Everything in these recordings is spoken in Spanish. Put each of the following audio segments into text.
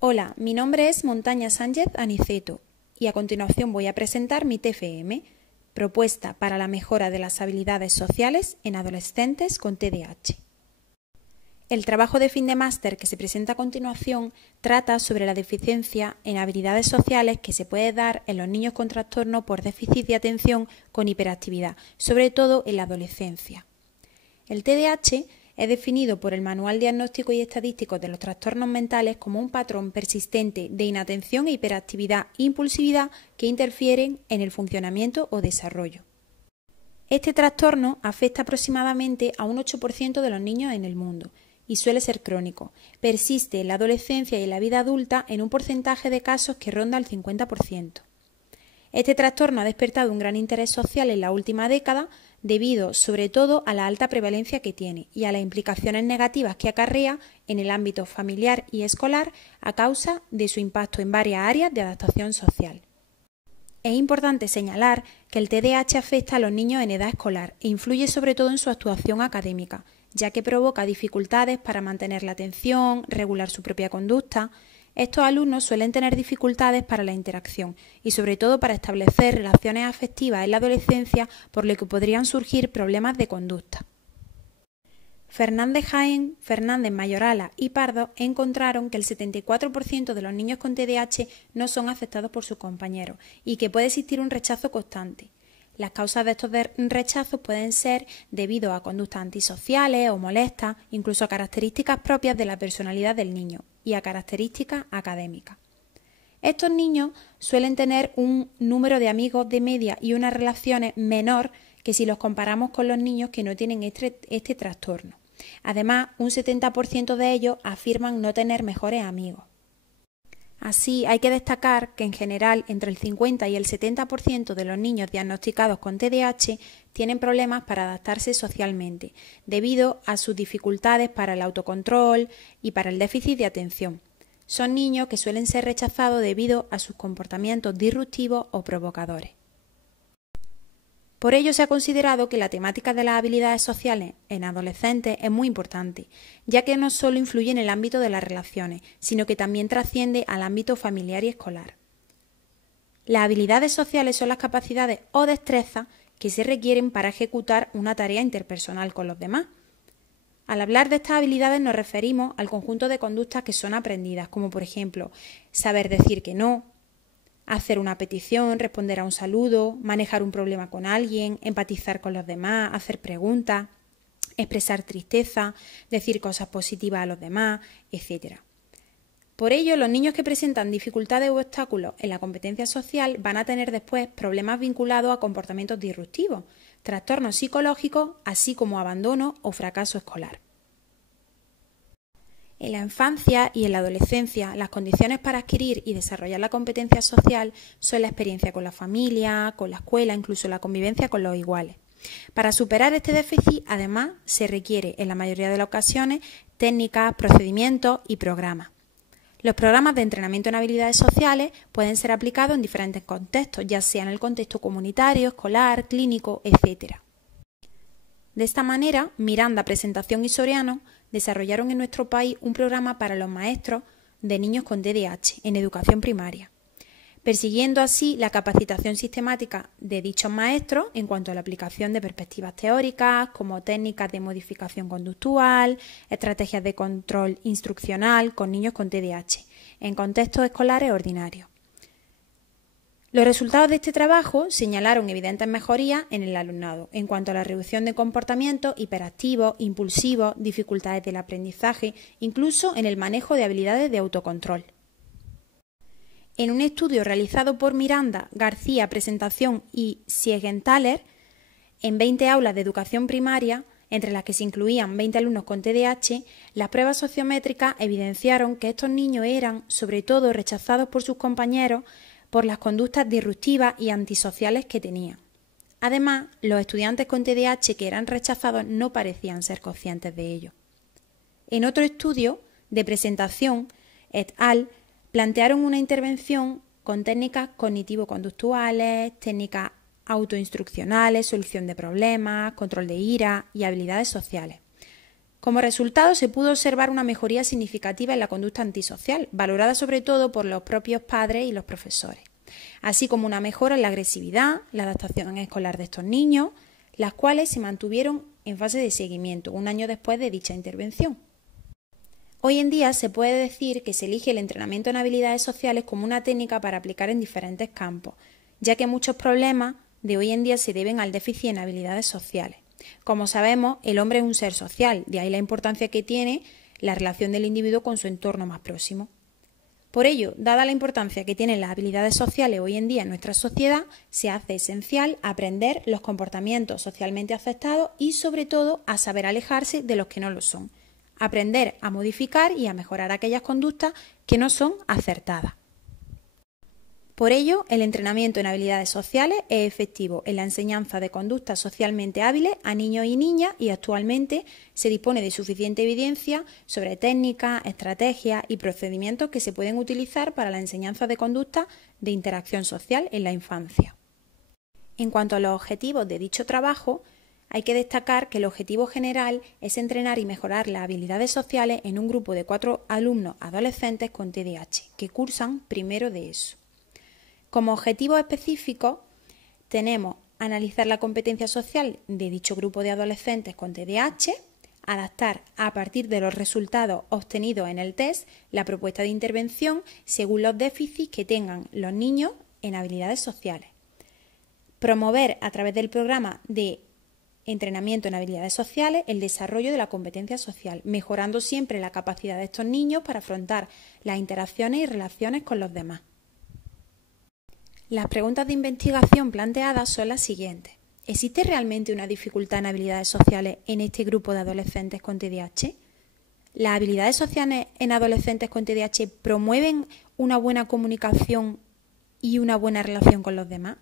Hola, mi nombre es Montaña Sánchez Aniceto y a continuación voy a presentar mi TFM, propuesta para la mejora de las habilidades sociales en adolescentes con TDAH. El trabajo de fin de máster que se presenta a continuación trata sobre la deficiencia en habilidades sociales que se puede dar en los niños con trastorno por déficit de atención con hiperactividad, sobre todo en la adolescencia. El TDAH es definido por el Manual Diagnóstico y Estadístico de los Trastornos Mentales como un patrón persistente de inatención e hiperactividad e impulsividad que interfieren en el funcionamiento o desarrollo. Este trastorno afecta aproximadamente a un 8% de los niños en el mundo y suele ser crónico. Persiste en la adolescencia y en la vida adulta en un porcentaje de casos que ronda el 50%. Este trastorno ha despertado un gran interés social en la última década debido sobre todo a la alta prevalencia que tiene y a las implicaciones negativas que acarrea en el ámbito familiar y escolar a causa de su impacto en varias áreas de adaptación social. Es importante señalar que el TDAH afecta a los niños en edad escolar e influye sobre todo en su actuación académica, ya que provoca dificultades para mantener la atención, regular su propia conducta. Estos alumnos suelen tener dificultades para la interacción y sobre todo para establecer relaciones afectivas en la adolescencia, por lo que podrían surgir problemas de conducta. Fernández Jaén, Fernández Mayorala y Pardo encontraron que el 74% de los niños con TDAH no son aceptados por sus compañeros y que puede existir un rechazo constante. Las causas de estos rechazos pueden ser debido a conductas antisociales o molestas, incluso a características propias de la personalidad del niño y a características académicas. Estos niños suelen tener un número de amigos de media y unas relaciones menor que si los comparamos con los niños que no tienen este trastorno. Además, un 70% de ellos afirman no tener mejores amigos. Así, hay que destacar que en general entre el 50 y el 70% de los niños diagnosticados con TDAH tienen problemas para adaptarse socialmente, debido a sus dificultades para el autocontrol y para el déficit de atención. Son niños que suelen ser rechazados debido a sus comportamientos disruptivos o provocadores. Por ello se ha considerado que la temática de las habilidades sociales en adolescentes es muy importante, ya que no solo influye en el ámbito de las relaciones, sino que también trasciende al ámbito familiar y escolar. Las habilidades sociales son las capacidades o destrezas que se requieren para ejecutar una tarea interpersonal con los demás. Al hablar de estas habilidades nos referimos al conjunto de conductas que son aprendidas, como por ejemplo saber decir que no, hacer una petición, responder a un saludo, manejar un problema con alguien, empatizar con los demás, hacer preguntas, expresar tristeza, decir cosas positivas a los demás, etc. Por ello, los niños que presentan dificultades u obstáculos en la competencia social van a tener después problemas vinculados a comportamientos disruptivos, trastornos psicológicos, así como abandono o fracaso escolar. En la infancia y en la adolescencia, las condiciones para adquirir y desarrollar la competencia social son la experiencia con la familia, con la escuela, incluso la convivencia con los iguales. Para superar este déficit, además, se requiere, en la mayoría de las ocasiones, técnicas, procedimientos y programas. Los programas de entrenamiento en habilidades sociales pueden ser aplicados en diferentes contextos, ya sea en el contexto comunitario, escolar, clínico, etc. De esta manera, Miranda, Presentación y Soriano desarrollaron en nuestro país un programa para los maestros de niños con TDAH en educación primaria, persiguiendo así la capacitación sistemática de dichos maestros en cuanto a la aplicación de perspectivas teóricas, como técnicas de modificación conductual, estrategias de control instruccional con niños con TDAH, en contextos escolares ordinarios. Los resultados de este trabajo señalaron evidentes mejorías en el alumnado en cuanto a la reducción de comportamientos hiperactivos, impulsivos, dificultades del aprendizaje, incluso en el manejo de habilidades de autocontrol. En un estudio realizado por Miranda, García, Presentación y Siegenthaler, en 20 aulas de educación primaria, entre las que se incluían 20 alumnos con TDAH, las pruebas sociométricas evidenciaron que estos niños eran, sobre todo, rechazados por sus compañeros por las conductas disruptivas y antisociales que tenían. Además, los estudiantes con TDAH que eran rechazados no parecían ser conscientes de ello. En otro estudio de Presentación, et al. Plantearon una intervención con técnicas cognitivo-conductuales, técnicas autoinstruccionales, solución de problemas, control de ira y habilidades sociales. Como resultado, se pudo observar una mejoría significativa en la conducta antisocial, valorada sobre todo por los propios padres y los profesores, así como una mejora en la agresividad, la adaptación escolar de estos niños, las cuales se mantuvieron en fase de seguimiento un año después de dicha intervención. Hoy en día se puede decir que se elige el entrenamiento en habilidades sociales como una técnica para aplicar en diferentes campos, ya que muchos problemas de hoy en día se deben al déficit en habilidades sociales. Como sabemos, el hombre es un ser social, de ahí la importancia que tiene la relación del individuo con su entorno más próximo. Por ello, dada la importancia que tienen las habilidades sociales hoy en día en nuestra sociedad, se hace esencial aprender los comportamientos socialmente aceptados y, sobre todo, a saber alejarse de los que no lo son. Aprender a modificar y a mejorar aquellas conductas que no son acertadas. Por ello, el entrenamiento en habilidades sociales es efectivo en la enseñanza de conductas socialmente hábiles a niños y niñas y actualmente se dispone de suficiente evidencia sobre técnicas, estrategias y procedimientos que se pueden utilizar para la enseñanza de conductas de interacción social en la infancia. En cuanto a los objetivos de dicho trabajo, hay que destacar que el objetivo general es entrenar y mejorar las habilidades sociales en un grupo de 4 alumnos adolescentes con TDAH que cursan primero de ESO. Como objetivo específico tenemos analizar la competencia social de dicho grupo de adolescentes con TDAH, adaptar a partir de los resultados obtenidos en el test la propuesta de intervención según los déficits que tengan los niños en habilidades sociales, promover a través del programa de entrenamiento en habilidades sociales el desarrollo de la competencia social, mejorando siempre la capacidad de estos niños para afrontar las interacciones y relaciones con los demás. Las preguntas de investigación planteadas son las siguientes. ¿Existe realmente una dificultad en habilidades sociales en este grupo de adolescentes con TDAH? ¿Las habilidades sociales en adolescentes con TDAH promueven una buena comunicación y una buena relación con los demás?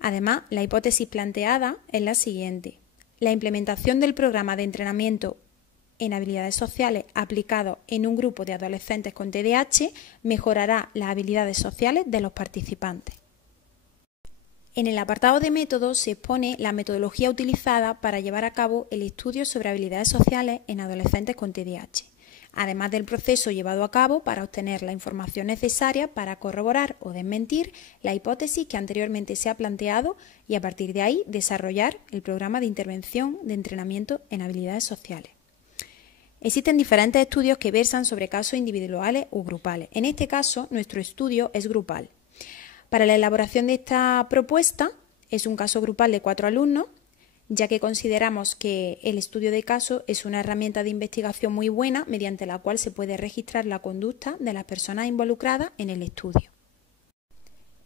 Además, la hipótesis planteada es la siguiente. La implementación del programa de entrenamiento en habilidades sociales aplicado en un grupo de adolescentes con TDAH mejorará las habilidades sociales de los participantes. En el apartado de métodos se expone la metodología utilizada para llevar a cabo el estudio sobre habilidades sociales en adolescentes con TDAH, además del proceso llevado a cabo para obtener la información necesaria para corroborar o desmentir la hipótesis que anteriormente se ha planteado y a partir de ahí desarrollar el programa de intervención de entrenamiento en habilidades sociales. Existen diferentes estudios que versan sobre casos individuales o grupales. En este caso, nuestro estudio es grupal. Para la elaboración de esta propuesta, es un caso grupal de 4 alumnos, ya que consideramos que el estudio de caso es una herramienta de investigación muy buena mediante la cual se puede registrar la conducta de las personas involucradas en el estudio.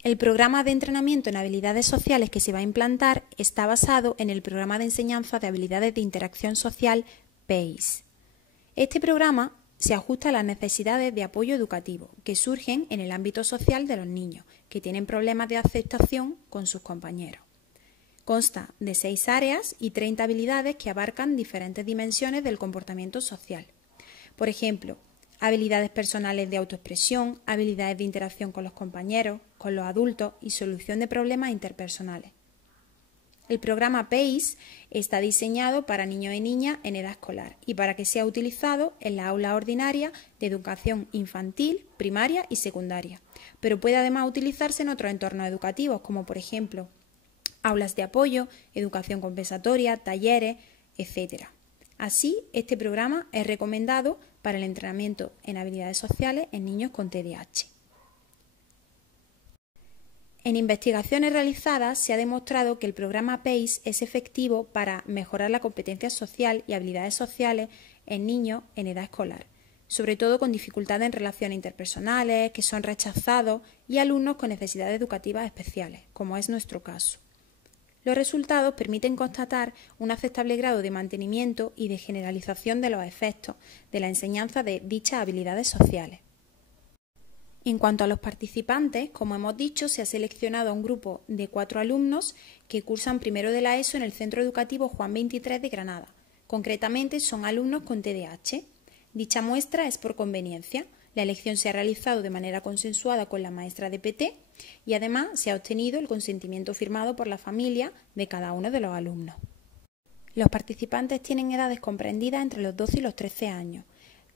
El programa de entrenamiento en habilidades sociales que se va a implantar está basado en el programa de enseñanza de habilidades de interacción social PACE. Este programa se ajusta a las necesidades de apoyo educativo que surgen en el ámbito social de los niños que tienen problemas de aceptación con sus compañeros. Consta de 6 áreas y 30 habilidades que abarcan diferentes dimensiones del comportamiento social. Por ejemplo, habilidades personales de autoexpresión, habilidades de interacción con los compañeros, con los adultos y solución de problemas interpersonales. El programa PACE está diseñado para niños y niñas en edad escolar y para que sea utilizado en la aula ordinaria de educación infantil, primaria y secundaria, pero puede además utilizarse en otros entornos educativos como por ejemplo aulas de apoyo, educación compensatoria, talleres, etc. Así, este programa es recomendado para el entrenamiento en habilidades sociales en niños con TDAH. En investigaciones realizadas se ha demostrado que el programa PACE es efectivo para mejorar la competencia social y habilidades sociales en niños en edad escolar, sobre todo con dificultades en relaciones interpersonales, que son rechazados, y alumnos con necesidades educativas especiales, como es nuestro caso. Los resultados permiten constatar un aceptable grado de mantenimiento y de generalización de los efectos de la enseñanza de dichas habilidades sociales. En cuanto a los participantes, como hemos dicho, se ha seleccionado a un grupo de 4 alumnos que cursan primero de la ESO en el Centro Educativo Juan 23 de Granada. Concretamente son alumnos con TDAH. Dicha muestra es por conveniencia. La elección se ha realizado de manera consensuada con la maestra de PT y además se ha obtenido el consentimiento firmado por la familia de cada uno de los alumnos. Los participantes tienen edades comprendidas entre los 12 y los 13 años.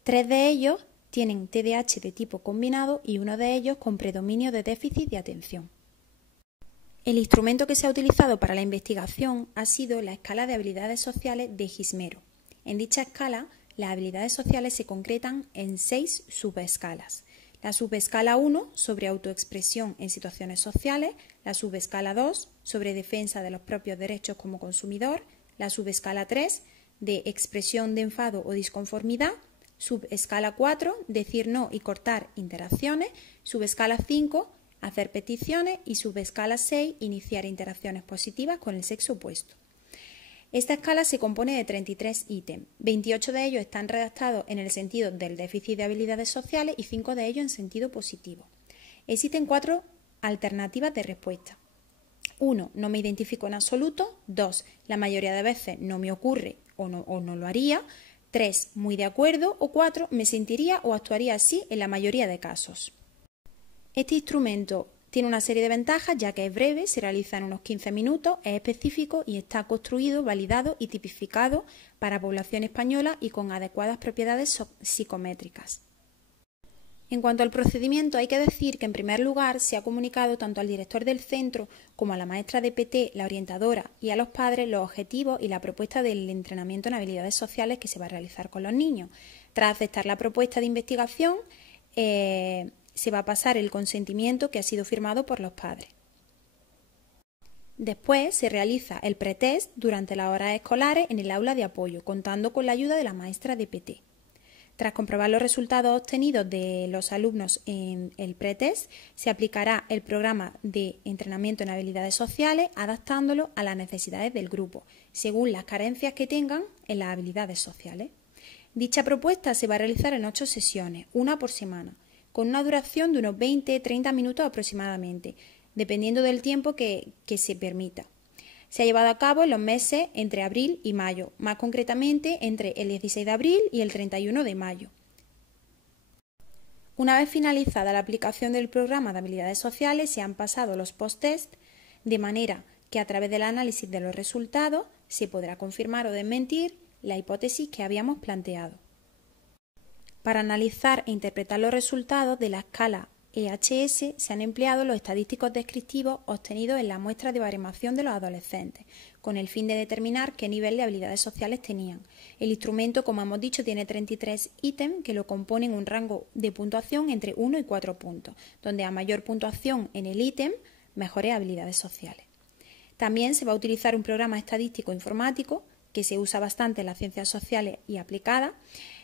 3 de ellos tienen TDAH de tipo combinado y uno de ellos con predominio de déficit de atención. El instrumento que se ha utilizado para la investigación ha sido la escala de habilidades sociales de Gismero. En dicha escala, las habilidades sociales se concretan en 6 subescalas. La subescala 1 sobre autoexpresión en situaciones sociales, la subescala 2 sobre defensa de los propios derechos como consumidor, la subescala 3 de expresión de enfado o disconformidad, subescala 4 decir no y cortar interacciones, subescala 5 hacer peticiones y subescala 6 iniciar interacciones positivas con el sexo opuesto. Esta escala se compone de 33 ítems, 28 de ellos están redactados en el sentido del déficit de habilidades sociales y 5 de ellos en sentido positivo. Existen 4 alternativas de respuesta. 1. No me identifico en absoluto. 2. La mayoría de veces no me ocurre o no lo haría. 3. Muy de acuerdo. O 4. Me sentiría o actuaría así en la mayoría de casos. Este instrumento tiene una serie de ventajas ya que es breve, se realiza en unos 15 minutos, es específico y está construido, validado y tipificado para población española y con adecuadas propiedades psicométricas. En cuanto al procedimiento, hay que decir que en primer lugar se ha comunicado tanto al director del centro como a la maestra de PT, la orientadora y a los padres los objetivos y la propuesta del entrenamiento en habilidades sociales que se va a realizar con los niños. Tras aceptar la propuesta de investigación, se va a pasar el consentimiento que ha sido firmado por los padres. Después se realiza el pretest durante las horas escolares en el aula de apoyo, contando con la ayuda de la maestra de PT. Tras comprobar los resultados obtenidos de los alumnos en el pretest, se aplicará el programa de entrenamiento en habilidades sociales, adaptándolo a las necesidades del grupo, según las carencias que tengan en las habilidades sociales. Dicha propuesta se va a realizar en 8 sesiones, una por semana, con una duración de unos 20-30 minutos aproximadamente, dependiendo del tiempo que se permita. Se ha llevado a cabo en los meses entre abril y mayo, más concretamente entre el 16 de abril y el 31 de mayo. Una vez finalizada la aplicación del programa de habilidades sociales, se han pasado los post-test, de manera que a través del análisis de los resultados se podrá confirmar o desmentir la hipótesis que habíamos planteado. Para analizar e interpretar los resultados de la escala EHS se han empleado los estadísticos descriptivos obtenidos en la muestra de baremación de los adolescentes, con el fin de determinar qué nivel de habilidades sociales tenían. El instrumento, como hemos dicho, tiene 33 ítems que lo componen un rango de puntuación entre 1 y 4 puntos, donde a mayor puntuación en el ítem, mejores habilidades sociales. También se va a utilizar un programa estadístico informático que se usa bastante en las ciencias sociales y aplicadas.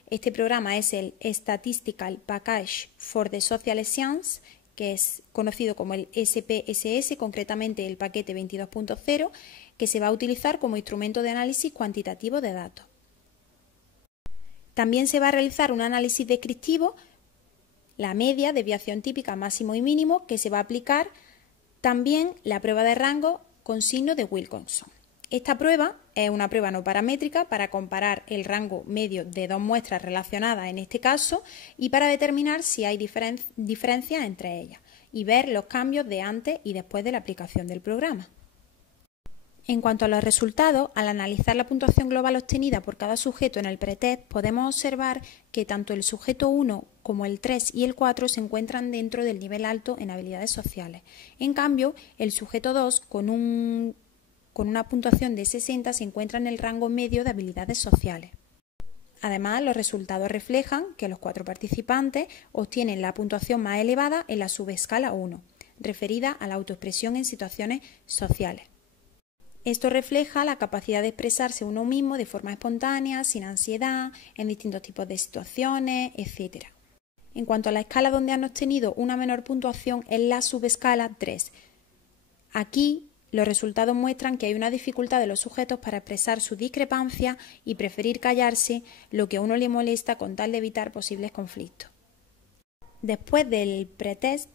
Este programa es el Statistical Package for the Social Science, que es conocido como el SPSS, concretamente el paquete 22.0, que se va a utilizar como instrumento de análisis cuantitativo de datos. También se va a realizar un análisis descriptivo, la media, desviación típica, máximo y mínimo, que se va a aplicar también la prueba de rango con signo de Wilcoxon. Esta prueba es una prueba no paramétrica para comparar el rango medio de 2 muestras relacionadas en este caso y para determinar si hay diferencias entre ellas y ver los cambios de antes y después de la aplicación del programa. En cuanto a los resultados, al analizar la puntuación global obtenida por cada sujeto en el pretest, podemos observar que tanto el sujeto 1 como el 3 y el 4 se encuentran dentro del nivel alto en habilidades sociales. En cambio, el sujeto 2, con una puntuación de 60, se encuentra en el rango medio de habilidades sociales. Además, los resultados reflejan que los 4 participantes obtienen la puntuación más elevada en la subescala 1, referida a la autoexpresión en situaciones sociales. Esto refleja la capacidad de expresarse uno mismo de forma espontánea, sin ansiedad, en distintos tipos de situaciones, etc. En cuanto a la escala donde han obtenido una menor puntuación, es la subescala 3. Aquí los resultados muestran que hay una dificultad de los sujetos para expresar su discrepancia y preferir callarse, lo que a uno le molesta con tal de evitar posibles conflictos. Después del pretest,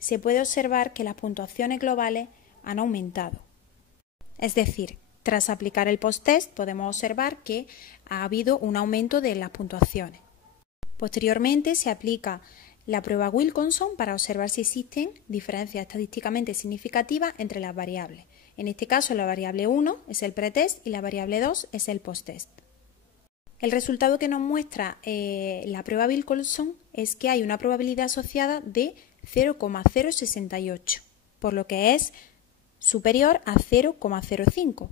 se puede observar que las puntuaciones globales han aumentado. Es decir, tras aplicar el post-test podemos observar que ha habido un aumento de las puntuaciones. Posteriormente se aplica la prueba Wilcoxon para observar si existen diferencias estadísticamente significativas entre las variables. En este caso, la variable 1 es el pretest y la variable 2 es el posttest. El resultado que nos muestra la prueba Wilcoxon es que hay una probabilidad asociada de 0,068, por lo que es superior a 0,05.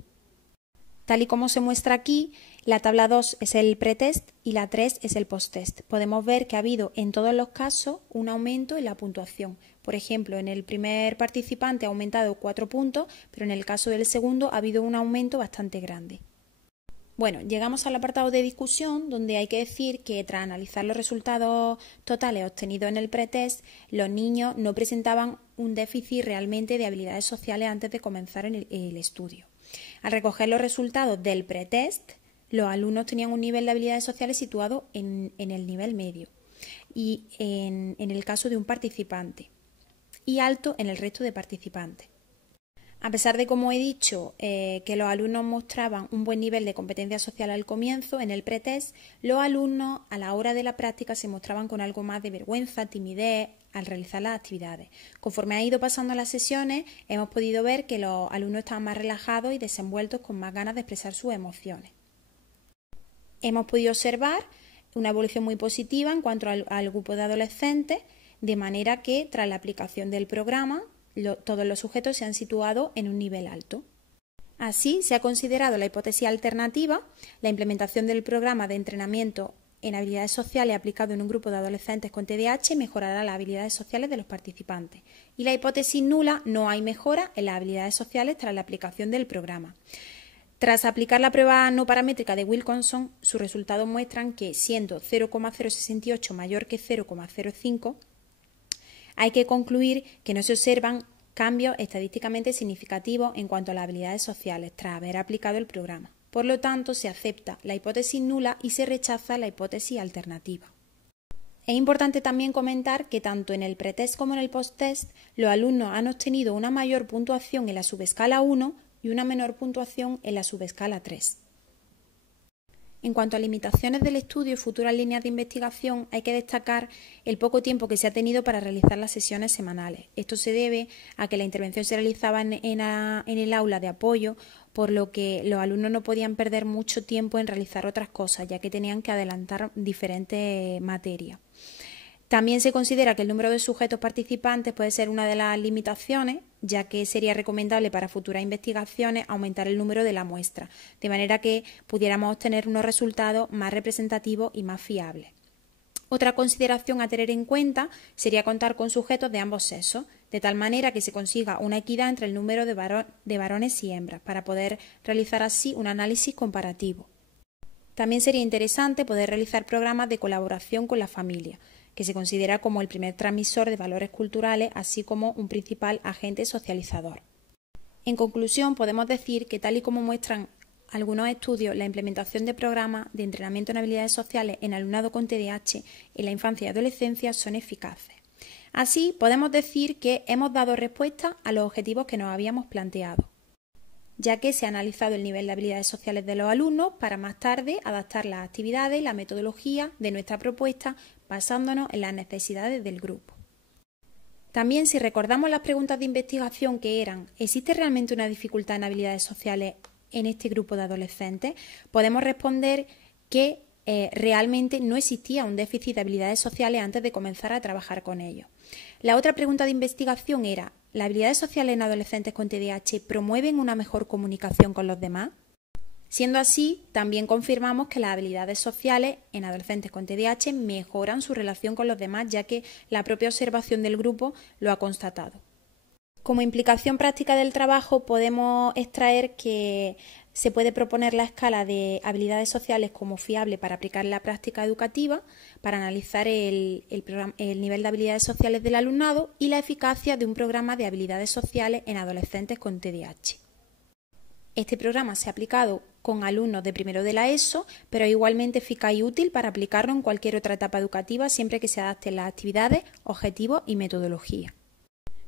Tal y como se muestra aquí, la tabla 2 es el pretest y la 3 es el posttest. Podemos ver que ha habido en todos los casos un aumento en la puntuación. Por ejemplo, en el primer participante ha aumentado 4 puntos, pero en el caso del segundo ha habido un aumento bastante grande. Bueno, llegamos al apartado de discusión, donde hay que decir que tras analizar los resultados totales obtenidos en el pretest, los niños no presentaban un déficit realmente de habilidades sociales antes de comenzar el estudio. Al recoger los resultados del pretest, los alumnos tenían un nivel de habilidades sociales situado en el nivel medio y en el caso de un participante y alto en el resto de participantes. A pesar de, como he dicho, que los alumnos mostraban un buen nivel de competencia social al comienzo, en el pretest, los alumnos a la hora de la práctica se mostraban con algo más de vergüenza, timidez al realizar las actividades. Conforme ha ido pasando las sesiones, hemos podido ver que los alumnos estaban más relajados y desenvueltos con más ganas de expresar sus emociones. Hemos podido observar una evolución muy positiva en cuanto al grupo de adolescentes, de manera que tras la aplicación del programa, todos los sujetos se han situado en un nivel alto. Así, se ha considerado la hipótesis alternativa, la implementación del programa de entrenamiento en habilidades sociales aplicado en un grupo de adolescentes con TDAH mejorará las habilidades sociales de los participantes. Y la hipótesis nula, no hay mejora en las habilidades sociales tras la aplicación del programa. Tras aplicar la prueba no paramétrica de Wilcoxon, sus resultados muestran que, siendo 0,068 mayor que 0,05, hay que concluir que no se observan cambios estadísticamente significativos en cuanto a las habilidades sociales tras haber aplicado el programa. Por lo tanto, se acepta la hipótesis nula y se rechaza la hipótesis alternativa. Es importante también comentar que tanto en el pretest como en el posttest los alumnos han obtenido una mayor puntuación en la subescala 1 y una menor puntuación en la subescala 3. En cuanto a limitaciones del estudio y futuras líneas de investigación, hay que destacar el poco tiempo que se ha tenido para realizar las sesiones semanales. Esto se debe a que la intervención se realizaba en el aula de apoyo, por lo que los alumnos no podían perder mucho tiempo en realizar otras cosas, ya que tenían que adelantar diferentes materias. También se considera que el número de sujetos participantes puede ser una de las limitaciones, ya que sería recomendable para futuras investigaciones aumentar el número de la muestra, de manera que pudiéramos obtener unos resultados más representativos y más fiables. Otra consideración a tener en cuenta sería contar con sujetos de ambos sexos, de tal manera que se consiga una equidad entre el número de varones y hembras, para poder realizar así un análisis comparativo. También sería interesante poder realizar programas de colaboración con la familia, que se considera como el primer transmisor de valores culturales, así como un principal agente socializador. En conclusión, podemos decir que, tal y como muestran algunos estudios, la implementación de programas de entrenamiento en habilidades sociales en alumnado con TDAH en la infancia y adolescencia son eficaces. Así, podemos decir que hemos dado respuesta a los objetivos que nos habíamos planteado, ya que se ha analizado el nivel de habilidades sociales de los alumnos para más tarde adaptar las actividades y la metodología de nuestra propuesta basándonos en las necesidades del grupo. También, si recordamos las preguntas de investigación que eran ¿existe realmente una dificultad en habilidades sociales en este grupo de adolescentes?, podemos responder que realmente no existía un déficit de habilidades sociales antes de comenzar a trabajar con ellos. La otra pregunta de investigación era ¿las habilidades sociales en adolescentes con TDAH promueven una mejor comunicación con los demás? Siendo así, también confirmamos que las habilidades sociales en adolescentes con TDAH mejoran su relación con los demás, ya que la propia observación del grupo lo ha constatado. Como implicación práctica del trabajo, podemos extraer que se puede proponer la escala de habilidades sociales como fiable para aplicar en la práctica educativa, para analizar el nivel de habilidades sociales del alumnado y la eficacia de un programa de habilidades sociales en adolescentes con TDAH. Este programa se ha aplicado con alumnos de primero de la ESO, pero es igualmente eficaz y útil para aplicarlo en cualquier otra etapa educativa siempre que se adapten las actividades, objetivos y metodología.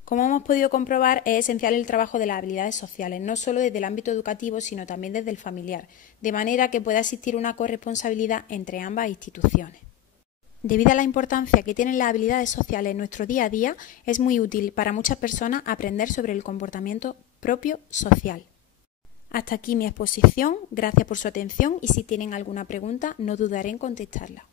Como hemos podido comprobar, es esencial el trabajo de las habilidades sociales, no solo desde el ámbito educativo, sino también desde el familiar, de manera que pueda existir una corresponsabilidad entre ambas instituciones. Debido a la importancia que tienen las habilidades sociales en nuestro día a día, es muy útil para muchas personas aprender sobre el comportamiento propio social. Hasta aquí mi exposición, gracias por su atención y si tienen alguna pregunta no dudaré en contestarla.